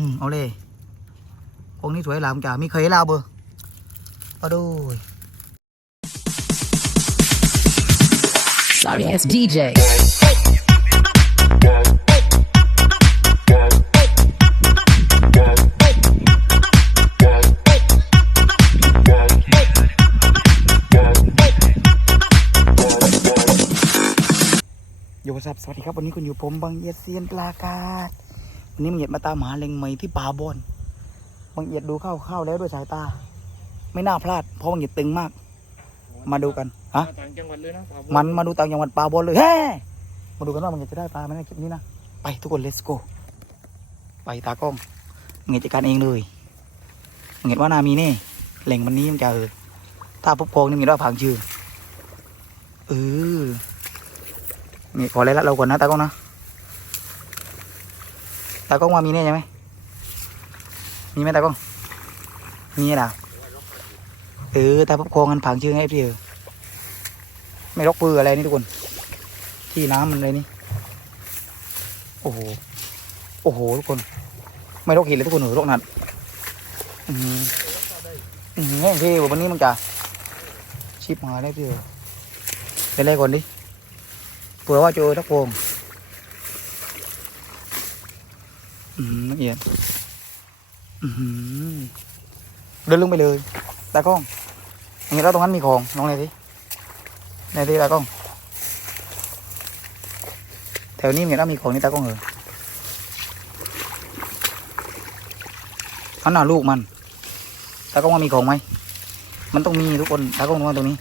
อืม เอาเลยกองนี้สวยหลามจ่ามีเคยลาวเบอร์เอาดู Sorry ass DJ. อยู่กับสวัสดีครับ วันนี้คุณอยู่ผมบางเอียดเซียนปลากาด วันนี้บางเอียดมาตามหาเล็งใหม่ที่ป่าบอนบางเอียดดูเข้าวๆแล้วด้วยสายตา ไม่น่าพลาด เพราะบางเอียดตึงมาก มาดูกันฮะต่างจังหวัดเลยนะป่าบัวมันมาดูต่างจังหวัดป่าบอนเลยเฮ้มาดูกันว่ามันจะได้ปลาไหมในคลิปนี้นะไปทุกคน let's go ไปตากล้องบางเอียดจัดการเองเลยบางเอียดว่านามีนี่แหล่งวันนี้มันจะเออถ้าพบพองนี่มันว่าผางชื่อเออนี่ขออะไรละเราก่อนนะตากล้องนะ ตากล้องว่ามีแน่ใช่ไหมมีไหมตากล้อง มีนะเออถ้าพบพองกันผางชื่อให้พี่เออไม่รกปืออะไรนี่ทุกคน ที่น้ำมันเลยนี่ โอ้โห โอ้โหทุกคน ไม่รกหินเลยทุกคนเออรกหนัดอืมอืมแห้งเท่วันนี้มันจะชิปมาได้พี่เออไปเลยก่อนดิเผื่อว่าเจอทักโพง อืมละเอียดอืมเดินลงไปเลย ตากล้องอย่างนี้แล้วตรงนั้นมีของลองเลยสิไหนสิตากล้อง แถวนี้มีแล้วมีของนี่ตากล้องเหรออันน่ะลูกมันตากล้องว่ามีของไหม มันต้องมีทุกคนตากล้องว่าตรงนี้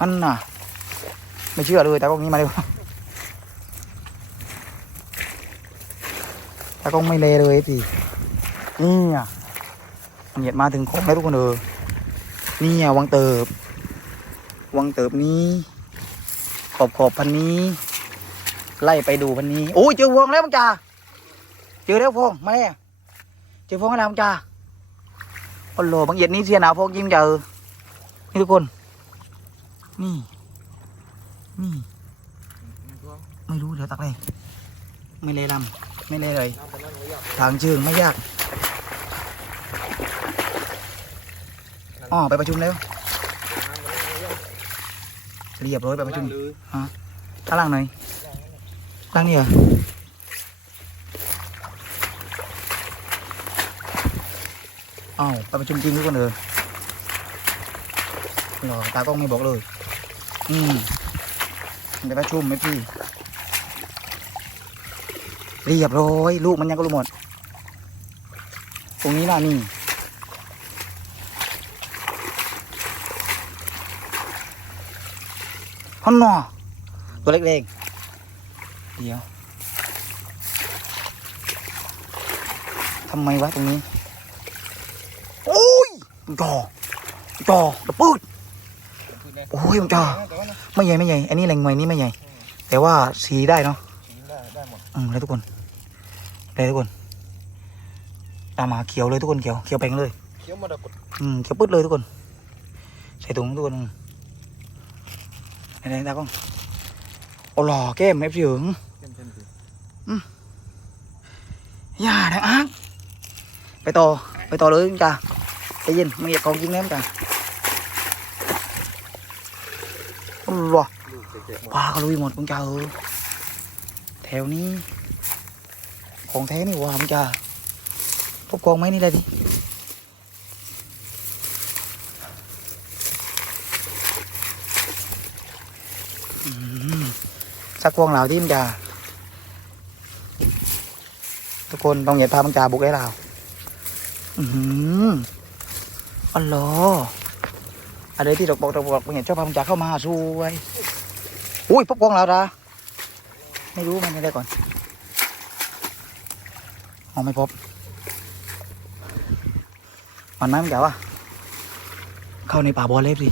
อันน่ะ ไม่เชื่อเลยตากล้องนี้มาเลย ตากล้องไม่เลเลยพี่นี่อะเหยียดมาถึงของแล้วทุกคนเออนี่อะวังเติบ วังเติบนี้ ขอบขอบพันนี้ ไล่ไปดูพันนี้โอ้ยเจอพวงแล้วมังจ่าเจอแล้วพวงมาแล้วเจอพวงแล้วมังจ่าโอ้โหบางเหยียดนี้เสียหนาวพวงยิ้มจ่าเออนี่ทุกคน นี่ นี่ ไม่รู้เดี๋ยวตักเลย ไม่เลยลำ ไม่เลยเลยน้ำเป็นนั่นไม่ยากทางเชิงไม่ยากอ๋อไปประชุมแล้วเรียบร้อยไปประชุมเลยข้างล่างหน่อยล่างนี่เหรออ้าวไปประชุมจริงทุกคนเลยหรอตากล้องไม่บอกเลย อืมไปประชุมไหมพี่ เรียบร้อย ลูกมันยังก็รู้หมด ตรงนี้น่ะนี่ฮันนอตัวเล็กเองเดี๋ยวทำไมวะตรงนี้ โอ้ยจอจอตะปืดคือเนี่ยโอ้ยมันจอแต่ว่านะไม่ใหญ่ไม่ใหญ่ อันนี้แหล่งใหม่นี่ไม่ใหญ่ แต่ว่าสีได้เนาะสีได้ได้หมดอืมเลยทุกคน เลยทุกคน ตามหาเขียวเลยทุกคนเขียวเขียวแปลงเลยเคี้ยวมาดกดอืมเขียวปึ๊ดเลยทุกคน ใส่ถุงทุกคนไหนๆตากล้องโอ้หล่อแก้มแม่พี่หึงเข้มเข้มสิอย่าดังอักไปต่อไปต่อเลยจ้าใจเย็นไม่อยากของจริงแล้วจ้าโอ้หล่อลูกเจ๊ๆหมดปลาก็ลุยหมดมึงจ้าเออแถวนี้ ของแท้นี่ว่ามึงจ้าพบกองไหมนี่เลยดิสักกวงเหล่าที่มึงจ้าทุกคนต้องอย่าพามึงจ้าบุกได้เหล่าอือหืออ๋อเหรออะไรที่ดอกบอกดอกบอกมึงเห็นชอบพามึงจ้าเข้ามาช่วยอุ้ยพบกองเราดาไม่รู้มันไม่ได้ก่อน มองไม่พบมันไหมมันจ๋าวะเข้าในป่าบอลเล็บสิ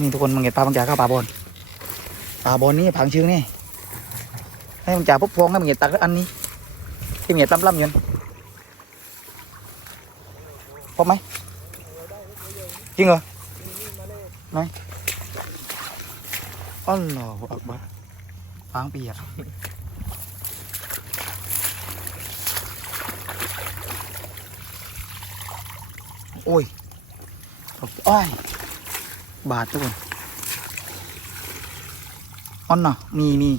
นี่ทุกคนมันเห็นปลาบางจ๋าเข้าป่าบอลป่าบอลนี่ผังชื่อนี่ให้มันจ๋าพบพวงให้มันเห็นตักอันนี้ที่มันเห็นตั้มล่ำอยืนพบไหมจริงเหรออัลลอฮฺอักบัรฟางเปียก โอ้ยตกอ้อยบาดทุกคนออนเนาะมีมี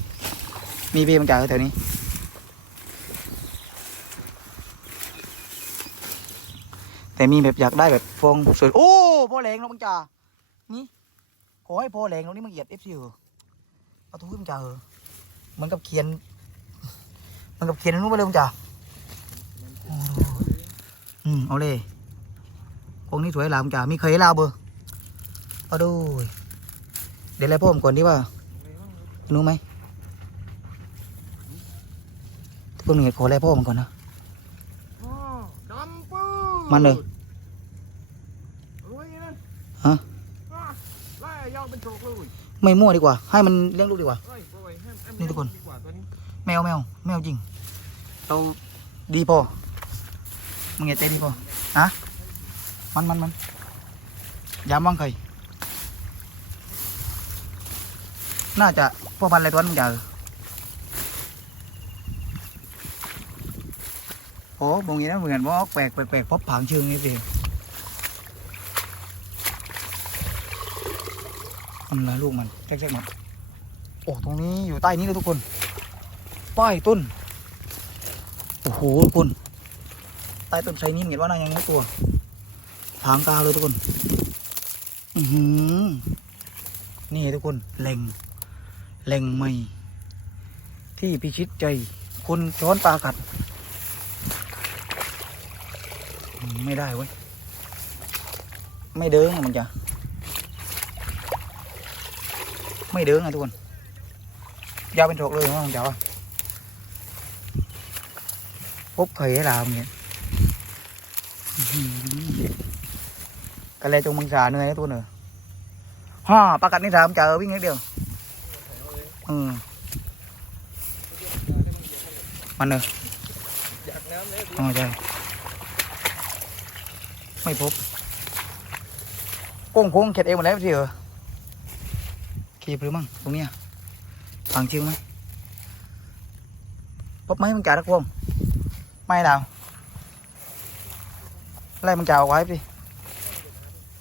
มีเบมันจ่ายแถวนี้แต่มีแบบอยากได้แบบฟองสวยโอ้พอแรงแล้วมึงจ่านี่ขอให้พอแรงแล้วนี่มึงเหยียดเอฟซีเหรอเอาทุกขึ้นจ่าเหรอมันกับเขียน มันกับเขียนนู้นไปเลยมึงจ่าอ้อืมเอาเลย พวกนี้สวยลาวมึงจ่ามีเคยลาวเบอร์เอาดูเดี๋ยวอะไรพ่อผมก่อนดีว่ารู้ไหมทุกคนเห็นขออะไรพ่อผมก่อนนะอ๋อดำปื้มันเลยรวยนะฮะอะไล่ยาวเป็นโชกเลยไม่มั่วดีกว่า ให้มันเลี้ยงลูกดีกว่าเฮ้ยปล่อยให้ให้มันี่ทุกคนดีกว่าตัวนี้แมวแมวแมวจริง เราดีพอมึงอย่าใจดีพอฮะ มันมันมันย้ำว่างเคยน่าจะพวกพันอะไรตัวนั้นมึงจะโอ้บงนี้นะเหมือนว่าแปลกแปลกแปลกพบผางเชิงนี่สิมันละลูกมันแจ๊กๆหมดโอ้ตรงนี้อยู่ใต้นี้เลยทุกคน ป้ายต้น โอ้โหทุกคนใต้ต้นไทรนี้เห็นว่าน่ายังไม่ตัว ทางกาวเลยทุกคน อือหือ นี่ทุกคนแหล่งแหล่งใหม่ ที่พิชิตใจ คนช้อนปลากัด ไม่ได้เว้ย ไม่เด้งอะมันจะ ไม่เด้งอะทุกคน ยาวเป็นโถกเลยว่าของเจ้าอะปุ๊บเคยให้ làm vậy cái lê trong măng xà nơi ấy tôi nữa ha ba cạnh đi làm chờ biết nghe điều ừ มันเนอะอยากน้ำเลยอ๋อใช่ไม่พบโก้งโค้งเข็ดเอง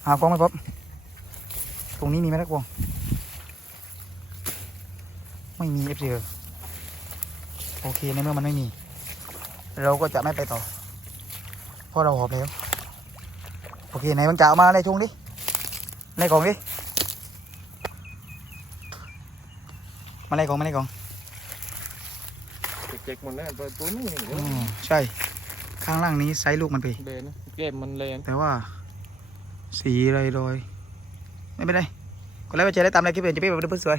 หมดแล้วสิเหรอขีบหรือมั่งตรงเนี้ยฝังจริงไหมพบไหมมึงจ่ายนักวงไม่ดาวไล่มึงจ่ายเอาไว้สิหากล้องไม่พบตรงนี้มีไหมนักวงไม่มีเอฟซีเลยโอเคในเมื่อมันไม่มี เราก็จะไม่ไปต่อ เพราะเราหอบแล้ว โอเคไหนมึงจ่าเอามาในทุ่งดิในกล่องดิมาในกล่องมาในกล่องเจ็กๆหมดแล้วตัวตัวนี้นี่อ๋อใช่ ข้างล่างนี้ไซส์ลูกมันไปเบนนะเกมมันเลนแต่ว่า สีอะไรรอยไม่เป็นไรก็แล้วไปเจอได้ตามอะไรคลิปอื่นจะพี่แบบเพื่อนสวย